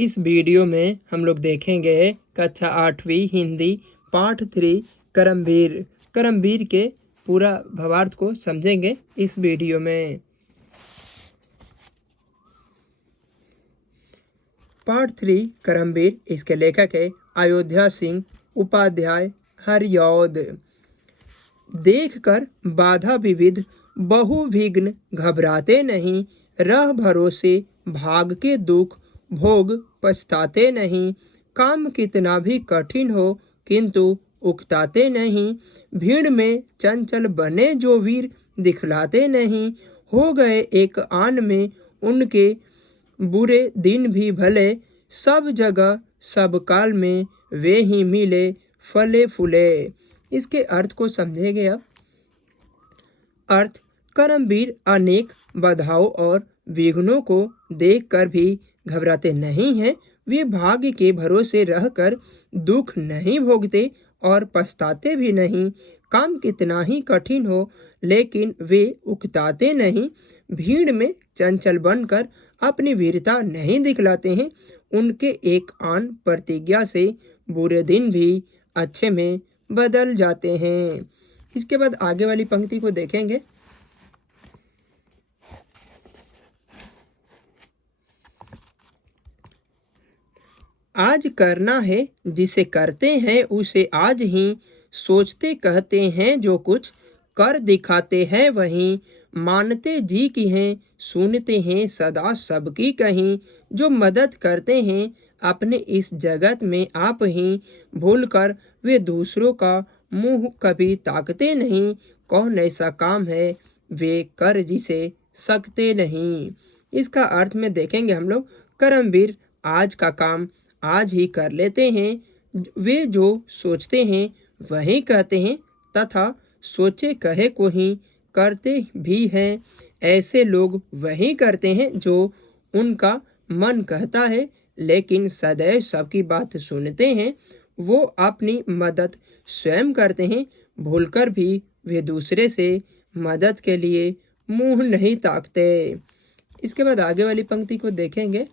इस वीडियो में हम लोग देखेंगे कक्षा 8वीं हिंदी पाठ 3 करमवीर। करमवीर के पूरा भावार्थ को समझेंगे इस वीडियो में। पाठ 3 करमवीर, इसके लेखक है अयोध्या सिंह उपाध्याय हरियौद। देखकर बाधा विविध बहुविघ्न घबराते नहीं, रह भरोसे भाग के दुख भोग पछताते नहीं। काम कितना भी कठिन हो किंतु उकताते नहीं, भीड़ में चंचल बने जो वीर दिखलाते नहीं। हो गए एक आन में उनके बुरे दिन भी भले, सब जगह सब काल में वे ही मिले फले फूले। इसके अर्थ को समझेंगे अब। अर्थ: करमवीर अनेक बाधाओं और विघ्नों को देखकर भी घबराते नहीं हैं। वे भाग्य के भरोसे रहकर दुख नहीं भोगते और पछताते भी नहीं। काम कितना ही कठिन हो लेकिन वे उकताते नहीं, भीड़ में चंचल बनकर अपनी वीरता नहीं दिखलाते हैं। उनके एक आन प्रतिज्ञा से बुरे दिन भी अच्छे में बदल जाते हैं। इसके बाद आगे वाली पंक्ति को देखेंगे। आज करना है जिसे करते हैं उसे आज ही, सोचते कहते हैं जो कुछ कर दिखाते हैं वहीं। मानते जी की हैं सुनते हैं सदा सबकी कहीं, जो मदद करते हैं अपने इस जगत में आप ही। भूलकर वे दूसरों का मुंह कभी ताकते नहीं, कौन ऐसा काम है वे कर जिसे सकते नहीं। इसका अर्थ में देखेंगे हम लोग। करमवीर आज का काम आज ही कर लेते हैं, वे जो सोचते हैं वही कहते हैं तथा सोचे कहे को ही करते भी हैं। ऐसे लोग वही करते हैं जो उनका मन कहता है, लेकिन सदैव सबकी बात सुनते हैं। वो अपनी मदद स्वयं करते हैं, भूलकर भी वे दूसरे से मदद के लिए मुंह नहीं ताकते। इसके बाद आगे वाली पंक्ति को देखेंगे।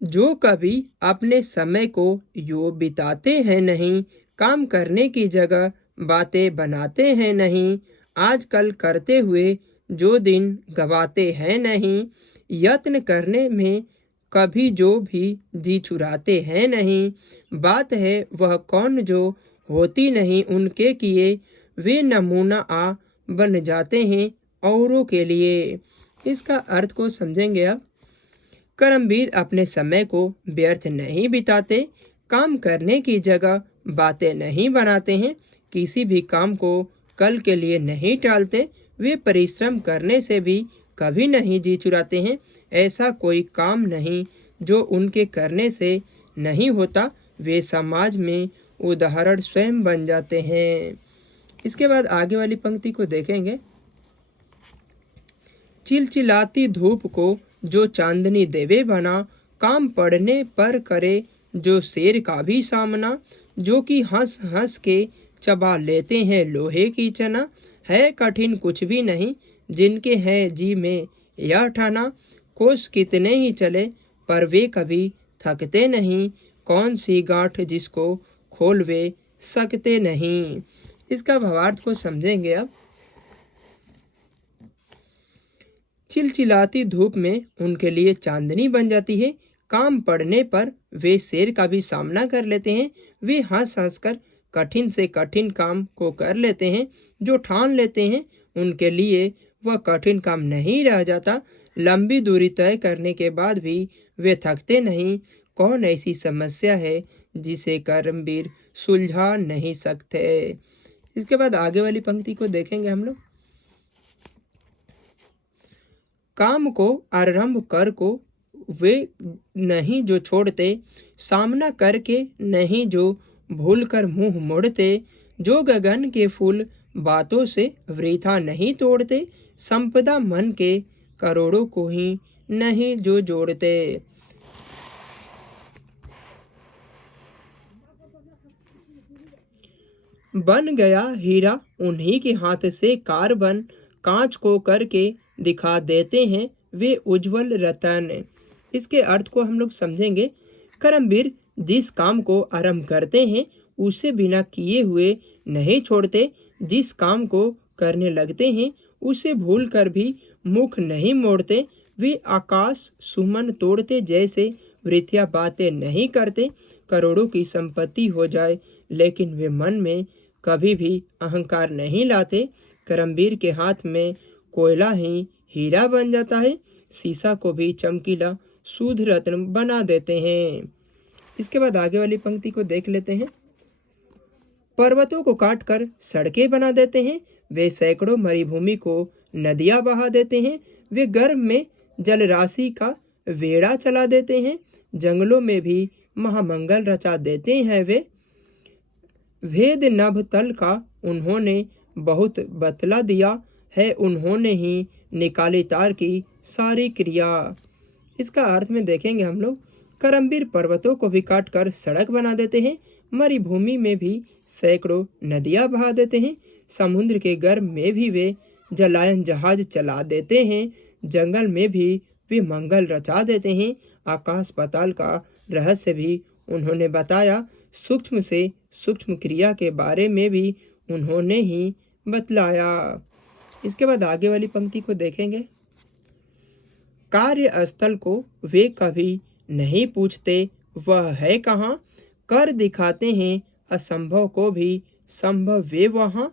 जो कभी अपने समय को यूं बिताते हैं नहीं, काम करने की जगह बातें बनाते हैं नहीं। आजकल करते हुए जो दिन गवाते हैं नहीं, यत्न करने में कभी जो भी जी चुराते हैं नहीं। बात है वह कौन जो होती नहीं उनके किए, वे नमूना आ बन जाते हैं औरों के लिए। इसका अर्थ को समझेंगे अब। करमवीर अपने समय को व्यर्थ नहीं बिताते, काम करने की जगह बातें नहीं बनाते हैं, किसी भी काम को कल के लिए नहीं टालते। वे परिश्रम करने से भी कभी नहीं जी चुराते हैं। ऐसा कोई काम नहीं जो उनके करने से नहीं होता। वे समाज में उदाहरण स्वयं बन जाते हैं। इसके बाद आगे वाली पंक्ति को देखेंगे। चिलचिलाती धूप को जो चांदनी देवे बना, काम पड़ने पर करे जो शेर का भी सामना। जो कि हंस हंस के चबा लेते हैं लोहे की चना, है कठिन कुछ भी नहीं जिनके है जी में यह ठाना। कोस कितने ही चले पर वे कभी थकते नहीं, कौन सी गांठ जिसको खोल वे सकते नहीं। इसका भावार्थ को समझेंगे अब। चिलचिलाती धूप में उनके लिए चांदनी बन जाती है, काम पड़ने पर वे शेर का भी सामना कर लेते हैं। वे हंस हंस कर कठिन से कठिन काम को कर लेते हैं। जो ठान लेते हैं उनके लिए वह कठिन काम नहीं रह जाता। लंबी दूरी तय करने के बाद भी वे थकते नहीं। कौन ऐसी समस्या है जिसे करमवीर सुलझा नहीं सकते। इसके बाद आगे वाली पंक्ति को देखेंगे हम लोग। काम को आरंभ कर को वे नहीं जो छोड़ते, सामना करके नहीं जो भूलकर मुंह मोड़ते। जो गगन के फूल बातों से वृथा नहीं तोड़ते, संपदा मन के करोड़ों को ही नहीं जो जोड़ते। बन गया हीरा उन्हीं के हाथ से कार्बन, कांच को करके दिखा देते हैं वे उज्जवल रतन। इसके अर्थ को हम लोग समझेंगे। कर्मवीर जिस काम को आरंभ करते हैं उसे बिना किए हुए नहीं छोड़ते, जिस काम को करने लगते हैं उसे भूल कर भी मुख नहीं मोड़ते, वे आकाश सुमन तोड़ते जैसे वृथा बातें नहीं करते। करोड़ों की संपत्ति हो जाए लेकिन वे मन में कभी भी अहंकार नहीं लाते। कर्मवीर के हाथ में कोयला ही हीरा बन जाता है, शीशा को भी चमकीला शुद्ध रत्न बना देते हैं। इसके बाद आगे वाली पंक्ति को देख लेते हैं। पर्वतों को काटकर सड़कें बना देते हैं, वे सैकड़ों मरुभूमि को नदियां बहा देते हैं, वे गर्भ में जल राशि का वेड़ा चला देते हैं, जंगलों में भी महामंगल रचा देते हैं। वे भेद नभ तल का उन्होंने बहुत बतला दिया है, उन्होंने ही निकाली तार की सारी क्रिया। इसका अर्थ में देखेंगे हम लोग। कर्मवीर पर्वतों को भी काटकर सड़क बना देते हैं, मरुभूमि में भी सैकड़ों नदियां बहा देते हैं, समुद्र के गर्भ में भी वे जलायन जहाज चला देते हैं, जंगल में भी वे मंगल रचा देते हैं, आकाश पाताल का रहस्य भी उन्होंने बताया, सूक्ष्म से सूक्ष्म क्रिया के बारे में भी उन्होंने ही बतलाया। इसके बाद आगे वाली पंक्ति को देखेंगे। कार्यस्थल को वे कभी नहीं पूछते वह है कहाँ, कर दिखाते हैं असंभव को भी संभव वे वहाँ,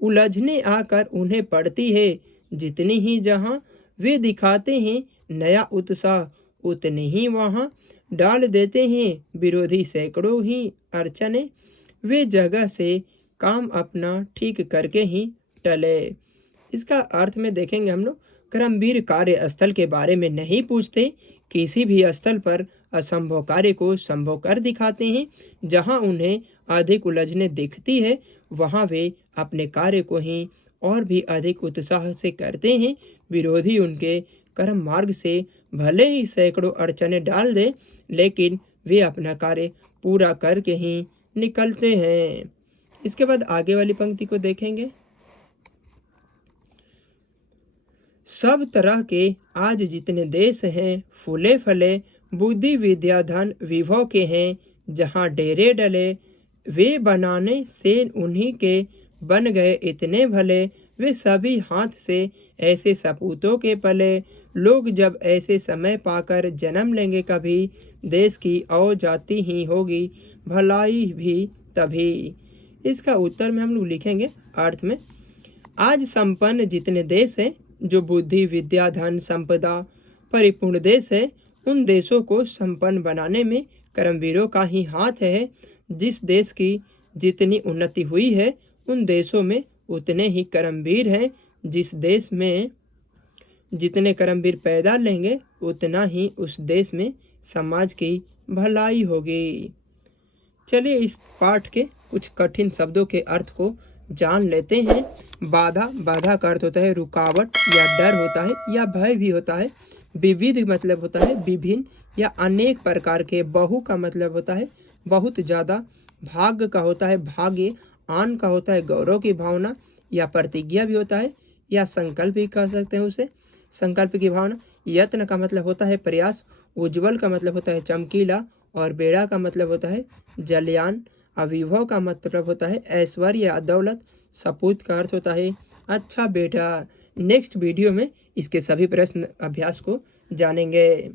उलझने आकर उन्हें पड़ती है जितनी ही जहाँ, वे दिखाते हैं नया उत्साह उतने ही वहाँ, डाल देते हैं विरोधी सैकड़ों ही अड़चने, वे जगह से काम अपना ठीक करके ही टले। इसका अर्थ में देखेंगे हम लोग। कर्मवीर कार्य स्थल के बारे में नहीं पूछते, किसी भी स्थल पर असंभव कार्य को संभव कर दिखाते हैं, जहां उन्हें अधिक उलझने दिखती है वहां वे अपने कार्य को ही और भी अधिक उत्साह से करते हैं। विरोधी उनके कर्म मार्ग से भले ही सैकड़ों अड़चने डाल दे, लेकिन वे अपना कार्य पूरा करके ही निकलते हैं। इसके बाद आगे वाली पंक्ति को देखेंगे। सब तरह के आज जितने देश हैं फूले फले, बुद्धि विद्या धन विभव के हैं, जहाँ डेरे डले वे बनाने से उन्हीं के बन गए इतने भले, वे सभी हाथ से ऐसे सपूतों के पले, लोग जब ऐसे समय पाकर जन्म लेंगे कभी, देश की और जाति ही होगी भलाई भी तभी। इसका उत्तर में हम लोग लिखेंगे अर्थ में। आज संपन्न जितने देश हैं, जो बुद्धि विद्या धन संपदा परिपूर्ण देश है, उन देशों को संपन्न बनाने में कर्मवीरों का ही हाथ है। जिस देश की जितनी उन्नति हुई है उन देशों में उतने ही कर्मवीर हैं, जिस देश में जितने कर्मवीर पैदा लेंगे उतना ही उस देश में समाज की भलाई होगी। चलिए इस पाठ के कुछ कठिन शब्दों के अर्थ को जान लेते हैं। बाधा, बाधा का अर्थ होता है रुकावट या डर होता है या भय भी होता है। विविध मतलब होता है विभिन्न या अनेक प्रकार के। बहु का मतलब होता है बहुत ज़्यादा। भाग्य का होता है भाग्य। आन का होता है गौरव की भावना या प्रतिज्ञा भी होता है, या संकल्प भी कह सकते हैं उसे, संकल्प की भावना। यत्न का मतलब होता है प्रयास। उज्ज्वल का मतलब होता है चमकीला, और बेड़ा का मतलब होता है जलयान। अविभव का मतलब होता है ऐश्वर्य या दौलत। सपूत का अर्थ होता है अच्छा बेटा। नेक्स्ट वीडियो में इसके सभी प्रश्न अभ्यास को जानेंगे।